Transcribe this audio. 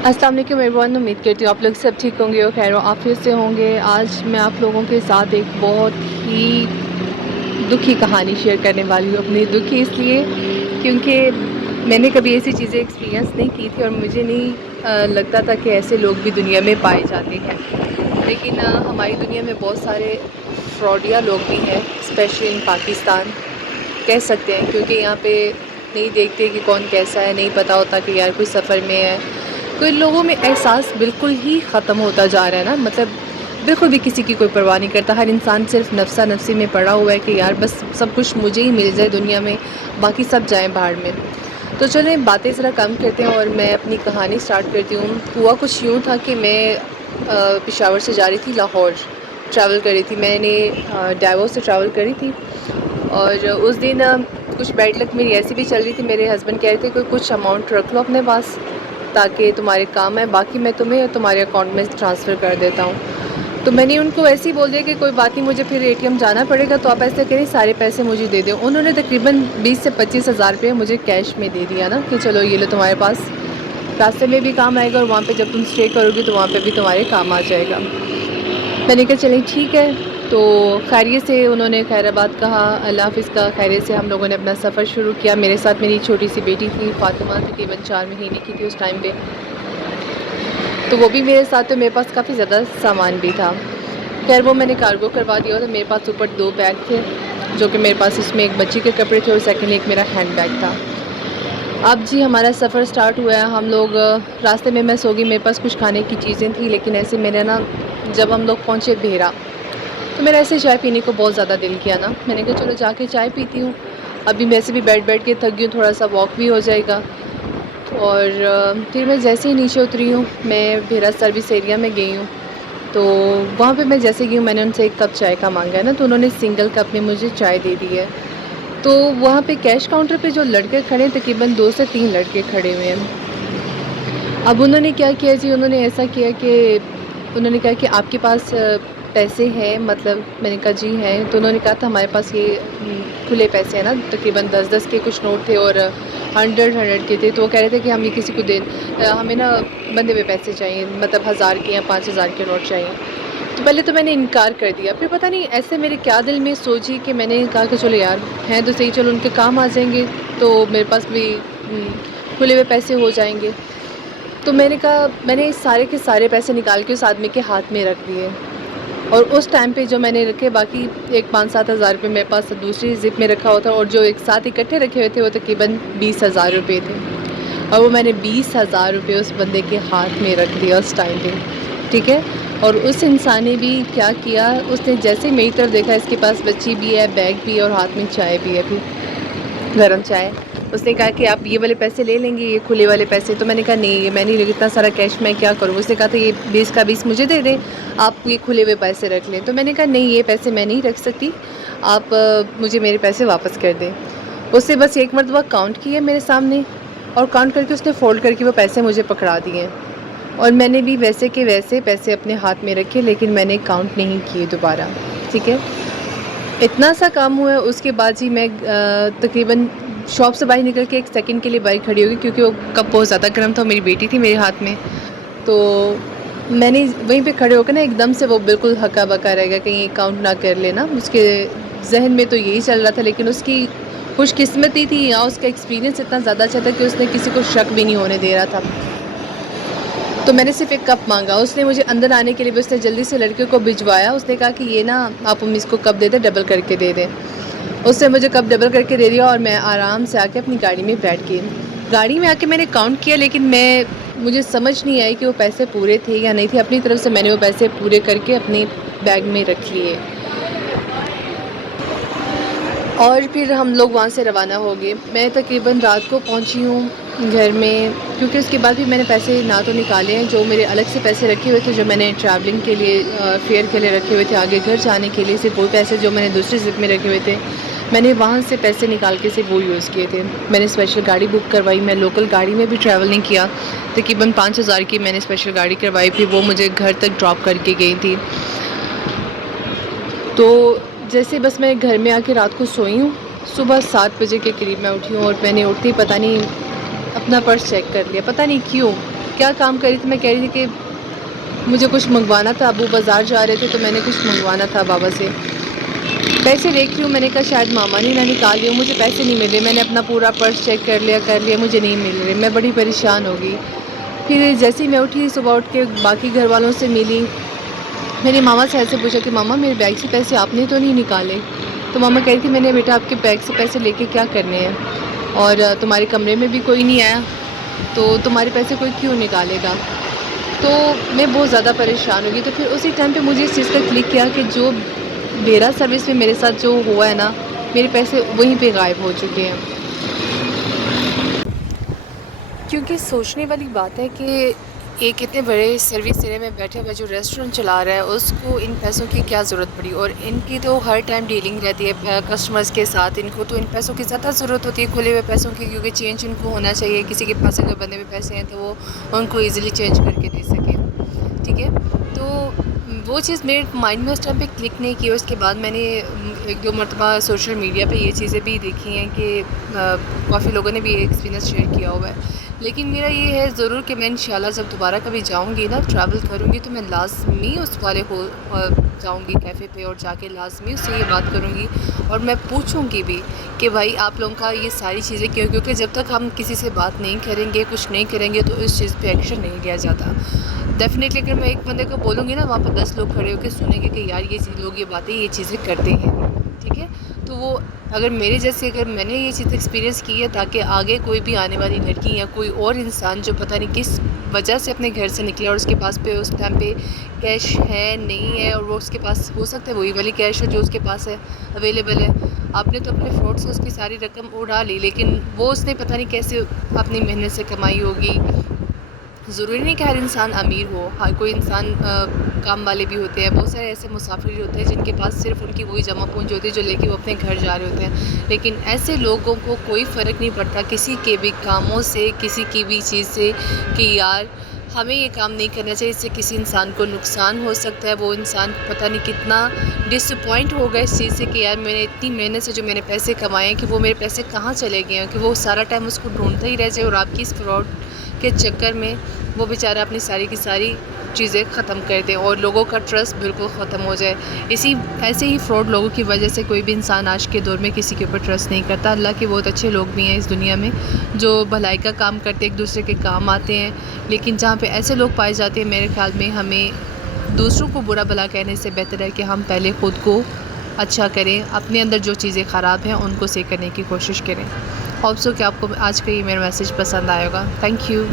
السلام علیکم ایوریون، امید کرتی ہوں آپ لوگ سب ٹھیک ہوں گے اور خیر و عافیت سے ہوں گے۔ آج میں آپ لوگوں کے ساتھ ایک بہت ہی دکھی کہانی شیئر کرنے والی ہوں۔ اپنی دکھی اس لیے کیونکہ میں نے کبھی ایسی چیزیں ایکسپیرینس نہیں کی تھی اور مجھے نہیں لگتا تھا کہ ایسے لوگ بھی دنیا میں پائے جاتے ہیں، لیکن ہماری دنیا میں بہت سارے فراڈیا لوگ بھی ہیں، اسپیشلی ان پاکستان کہہ سکتے ہیں، کیونکہ یہاں پہ نہیں دیکھتے کہ کون کیسا ہے، نہیں پتہ ہوتا کہ یار کوئی سفر میں ہے۔ کوئی لوگوں میں احساس بالکل ہی ختم ہوتا جا رہا ہے نا، مطلب بالکل بھی کسی کی کوئی پرواہ نہیں کرتا۔ ہر انسان صرف نفسا نفسی میں پڑا ہوا ہے کہ یار بس سب کچھ مجھے ہی مل جائے دنیا میں، باقی سب جائیں باہر میں۔ تو چلیں باتیں ذرا کم کرتے ہیں اور میں اپنی کہانی سٹارٹ کرتی ہوں۔ ہوا کچھ یوں تھا کہ میں پشاور سے جا رہی تھی لاہور، ٹریول کر رہی تھی۔ میں نے ڈائیور سے ٹریول کری تھی اور اس دن کچھ بیڈ لک میری ایسی بھی چل رہی تھی۔ میرے ہسبینڈ کہہ رہے تھے کہ کچھ اماؤنٹ رکھ لو اپنے پاس تاکہ تمہارے کام ہے، باقی میں تمہیں تمہارے اکاؤنٹ میں ٹرانسفر کر دیتا ہوں۔ تو میں نے ان کو ایسے ہی بول دیا کہ کوئی بات نہیں، مجھے پھر ATM جانا پڑے گا، تو آپ ایسا کریں سارے پیسے مجھے دے دیں۔ انہوں نے تقریباً 20 سے 25 ہزار روپے مجھے کیش میں دے دیا نا، کہ چلو یہ لو تمہارے پاس، راستے میں بھی کام آئے گا اور وہاں پہ جب تم اسٹے کرو گی تو وہاں پہ بھی تمہارے کام آ جائے گا۔ میں نے کہا چلیں ٹھیک ہے۔ تو خیریت سے انہوں نے خیر آباد کہا، اللہ حافظ کا، خیریت سے ہم لوگوں نے اپنا سفر شروع کیا۔ میرے ساتھ میری چھوٹی سی بیٹی تھی فاطمہ، تقریباً 4 مہینے کی تھی اس ٹائم پہ، تو وہ بھی میرے ساتھ، تو میرے پاس کافی زیادہ سامان بھی تھا۔ خیر وہ میں نے کارگو کروا دیا تھا۔ میرے پاس اوپر 2 بیگ تھے، جو کہ میرے پاس اس میں ایک بچی کے کپڑے تھے اور سیکنڈ ایک میرا ہینڈ بیگ تھا۔ اب جی ہمارا سفر سٹارٹ ہوا ہے۔ ہم لوگ راستے میں، میں سو گئی، میرے پاس کچھ کھانے کی چیزیں تھیں، لیکن ایسے میرے نا جب ہم لوگ پہنچے بھیرا تو میرا ایسے چائے پینے کو بہت زیادہ دل کیا نا، میں نے کہا چلو جا کے چائے پیتی ہوں، ابھی ویسے بھی بیٹھ کے تھک گئی ہوں، تھوڑا سا واک بھی ہو جائے گا۔ اور پھر میں جیسے ہی نیچے اتری ہوں، میں بھیرا سروس ایریا میں گئی ہوں، تو وہاں پہ میں جیسے گئی ہوں، میں نے ان سے ایک کپ چائے کا مانگا ہے نا، تو انہوں نے سنگل کپ میں مجھے چائے دے دی ہے۔ تو وہاں پہ کیش کاؤنٹر پہ جو لڑکے کھڑے ہیں، تقریباً 2 سے 3 لڑکے کھڑے ہوئے ہیں۔ اب انہوں نے کیا کیا جی، انہوں نے ایسا کیا کہ انہوں نے کہا کہ آپ کے پاس پیسے ہیں؟ مطلب میں نے کہا جی ہیں۔ تو انہوں نے کہا تھا ہمارے پاس یہ کھلے پیسے ہیں نا، تقریباً 10 کے کچھ نوٹ تھے اور 100 کے تھے، تو وہ کہہ رہے تھے کہ ہم یہ کسی کو ہمیں نا بندے ہوئے پیسے چاہیے، مطلب 1000 کے یا 5000 کے نوٹ چاہیے۔ تو پہلے تو میں نے انکار کر دیا، پھر پتہ نہیں ایسے میرے کیا دل میں سوچی کہ میں نے کہا کہ چلو یار ہیں تو صحیح، چلو ان کے کام آ جائیں گے تو میرے پاس بھی کھلے ہوئے پیسے ہو جائیں گے۔ تو میں نے کہا، میں نے سارے کے سارے پیسے نکال کے اس آدمی کے ہاتھ میں رکھ دیے، اور اس ٹائم پہ جو میں نے رکھے، باقی ایک 5-7 ہزار روپے میرے پاس دوسری زپ میں رکھا ہوا تھا، اور جو ایک ساتھ اکٹھے رکھے ہوئے تھے وہ تقریباً 20,000 روپے تھے، اور وہ میں نے 20,000 روپے اس بندے کے ہاتھ میں رکھ دیا اس ٹائم پہ، ٹھیک ہے۔ اور اس انسان نے بھی کیا کیا، اس نے جیسے ہی میری طرف دیکھا، اس کے پاس بچی بھی ہے، بیگ بھی ہے اور ہاتھ میں چائے بھی ہے، پھر گرم چائے۔ اس نے کہا کہ آپ یہ والے پیسے لے لیں گے، یہ کھلے والے پیسے؟ تو میں نے کہا نہیں، یہ میں نہیں، اتنا سارا کیش میں کیا کروں۔ اس نے کہا تھا یہ 20 کا 20 مجھے دے دیں، آپ یہ کھلے ہوئے پیسے رکھ لیں۔ تو میں نے کہا نہیں، یہ پیسے میں نہیں رکھ سکتی، آپ مجھے میرے پیسے واپس کر دیں۔ اس سے بس ایک مرتبہ کاؤنٹ کیا میرے سامنے، اور کاؤنٹ کر کے اس نے فولڈ کر کے وہ پیسے مجھے پکڑا دیے، اور میں نے بھی ویسے کے ویسے پیسے اپنے ہاتھ میں رکھے، لیکن میں نے کاؤنٹ نہیں کیے دوبارہ، ٹھیک ہے۔ اتنا سا کام ہوا ہے، اس کے بعد ہی میں تقریباً شاپ سے باہر نکل کے 1 سیکنڈ کے لیے باہر کھڑی ہوگی، کیونکہ وہ کپ بہت زیادہ گرم تھا، میری بیٹی تھی میرے ہاتھ میں، تو میں نے وہیں پہ کھڑے ہو کے نا ایک دم سے وہ بالکل ہکا بکا رہ گیا، کہیں کاؤنٹ نہ کر لینا۔ اس کے ذہن میں تو یہی چل رہا تھا، لیکن اس کی خوش قسمتی تھی یا اس کا ایکسپیرینس اتنا زیادہ اچھا تھا کہ اس نے کسی کو شک بھی نہیں ہونے دے رہا تھا۔ تو میں نے صرف ایک کپ مانگا، اس نے مجھے اندر آنے کے لیے بھی اس نے جلدی سے لڑکے کو بھجوایا، اس نے کہا کہ یہ نا آپ اس کو کپ دے دیں، ڈبل کر کے دے دیں۔ اس نے مجھے کپ ڈبل کر کے دے دیا، اور میں آرام سے آ کے اپنی گاڑی میں بیٹھ گئی۔ گاڑی میں آ کے میں نے کاؤنٹ کیا، لیکن مجھے سمجھ نہیں آئی کہ وہ پیسے پورے تھے یا نہیں تھے۔ اپنی طرف سے میں نے وہ پیسے پورے کر کے اپنے بیگ میں رکھ لیے، اور پھر ہم لوگ وہاں سے روانہ ہو گئے۔ میں تقریباً رات کو پہنچی ہوں گھر میں، کیونکہ اس کے بعد بھی میں نے پیسے نہ تو نکالے ہیں، جو میرے الگ سے پیسے رکھے ہوئے تھے، جو میں نے ٹریولنگ کے لیے فیئر کے لیے رکھے ہوئے تھے آگے گھر جانے کے لیے، صرف وہ پیسے جو میں نے دوسری زپ میں رکھے ہوئے تھے، میں نے وہاں سے پیسے نکال کے صرف وہ یوز کیے تھے۔ میں نے اسپیشل گاڑی بک کروائی، میں لوکل گاڑی میں بھی ٹریول نہیں کیا، تقریباً 5,000 کی میں نے اسپیشل گاڑی کروائی، پھر وہ مجھے گھر تک ڈراپ کر کے گئی تھی۔ تو جیسے بس میں گھر میں آ کے رات کو سوئی ہوں، صبح 7 بجے کے قریب میں اٹھی ہوں، اور میں نے اٹھتے ہی پتہ نہیں اپنا پرس چیک کر لیا، پتہ نہیں کیوں، کیا کام کر رہی تھی؟ میں کہہ رہی تھی کہ مجھے کچھ منگوانا تھا، ابو بازار جا رہے تھے تو میں نے کچھ منگوانا تھا بابا سے. پیسے دیکھ رہی ہوں، میں نے کہا شاید ماما نے نہ نکال لیا، مجھے پیسے نہیں مل رہے. میں نے اپنا پورا پرس چیک کر لیا، مجھے نہیں مل رہے. میں بڑی پریشان ہو گئی. پھر جیسے ہی میں اٹھی صبح اٹھ کے باقی گھر والوں سے ملی، میری ماما سے ایسے پوچھا کہ ماما میرے بیگ سے پیسے آپ نے تو نہیں نکالے؟ تو ماما کہہ رہی تھی میں نے بیٹا آپ کے بیگ سے پیسے لے کے کیا کرنے ہیں، اور تمہارے کمرے میں بھی کوئی نہیں آیا تو تمہارے پیسے کوئی کیوں نکالے گا. تو میں بہت زیادہ پریشان ہوگی. تو پھر اسی ٹائم پہ مجھے اس چیز کا کلک کیا کہ جو بیرا سروس میں میرے ساتھ جو ہوا ہے نا، میرے پیسے وہیں پہ غائب ہو چکے ہیں. کیونکہ سوچنے والی بات ہے کہ ایک اتنے بڑے سروس ایریا میں بیٹھے ہوئے جو ریسٹورینٹ چلا رہا ہے اس کو ان پیسوں کی کیا ضرورت پڑی. اور ان کی تو ہر ٹائم ڈیلنگ رہتی ہے کسٹمرز کے ساتھ. ان کو تو ان پیسوں کی زیادہ ضرورت ہوتی ہے، کھلے ہوئے پیسوں کی، کیونکہ چینج ان کو ہونا چاہیے. کسی کے پاس اگر بندے میں پیسے ہیں تو وہ ان کو ایزیلی چینج کر کے دے سکے. ٹھیک ہے، تو وہ چیز میرے مائنڈ میں اس ٹائم پہ کلک نہیں کی. اور اس کے بعد میں نے ایک دو مرتبہ سوشل میڈیا پہ یہ چیزیں بھی دیکھی ہیں کہ کافی لوگوں نے بھی یہ ایکسپیرینس شیئر کیا ہوا ہے. لیکن میرا یہ ہے ضرور کہ میں انشاءاللہ جب دوبارہ کبھی جاؤں گی نا، ٹریول کروں گی، تو میں لازمی اس والے کو جاؤں گی کیفے پہ اور جا کے لازمی اس سے یہ بات کروں گی. اور میں پوچھوں گی بھی کہ بھائی آپ لوگوں کا یہ ساری چیزیں کیوں، کیونکہ جب تک ہم کسی سے بات نہیں کریں گے، کچھ نہیں کریں گے، تو اس چیز پہ ایکشن نہیں لیا جاتا. ڈیفینیٹلی اگر میں ایک بندے کو بولوں گی نا، وہاں پہ 10 لوگ کھڑے ہو کے سنیں گے کہ یار یہ لوگ یہ باتیں یہ چیزیں کرتے ہیں. ٹھیک ہے، تو وہ اگر میرے جیسے اگر میں نے یہ چیز ایکسپیرینس کی ہے، تاکہ آگے کوئی بھی آنے والی لڑکی یا کوئی اور انسان جو پتہ نہیں کس وجہ سے اپنے گھر سے نکلے اور اس کے پاس پہ اس ٹائم پہ کیش ہے نہیں ہے، اور وہ اس کے پاس ہو سکتا ہے وہی والی کیش ہے جو اس کے پاس ہے اویلیبل ہے. آپ نے تو اپنے فراڈ سے اس کی ساری رقم اڑا لی، لیکن وہ اس نے پتہ نہیں کیسے اپنی محنت سے کمائی ہوگی. ضروری نہیں کہ ہر انسان امیر ہو، ہر کوئی انسان کام والے بھی ہوتے ہیں. بہت سارے ایسے مسافر ہوتے ہیں جن کے پاس صرف ان کی وہی جمع پونجی ہوتی ہے جو لے کے وہ اپنے گھر جا رہے ہوتے ہیں. لیکن ایسے لوگوں کو کوئی فرق نہیں پڑتا کسی کے بھی کاموں سے، کسی کی بھی چیز سے، کہ یار ہمیں یہ کام نہیں کرنا چاہیے، اس سے کسی انسان کو نقصان ہو سکتا ہے. وہ انسان پتہ نہیں کتنا ڈس اپوائنٹ ہوگا اس چیز سے کہ یار میں نے اتنی محنت سے جو میں نے پیسے کمائے ہیں کہ وہ میرے پیسے کہاں چلے گئے ہیں، کہ وہ سارا ٹائم اس کو ڈھونڈتا ہی رہ جائے. اور آپ کی اس فراڈ کے چکر میں وہ بیچارہ اپنی ساری کی ساری چیزیں ختم کر دیں اور لوگوں کا ٹرسٹ بالکل ختم ہو جائے. ایسے ہی فراڈ لوگوں کی وجہ سے کوئی بھی انسان آج کے دور میں کسی کے اوپر ٹرسٹ نہیں کرتا. اللہ کے بہت اچھے لوگ بھی ہیں اس دنیا میں جو بھلائی کا کام کرتے، ایک دوسرے کے کام آتے ہیں. لیکن جہاں پہ ایسے لوگ پائے جاتے ہیں، میرے خیال میں ہمیں دوسروں کو برا بھلا کہنے سے بہتر ہے کہ ہم پہلے خود کو اچھا کریں، اپنے اندر جو چیزیں خراب ہیں ان کو صحیح کرنے کی کوشش کریں. ہوپ سو کہ آپ کو آج کا یہ میرا میسیج پسند آئے گا. Thank you.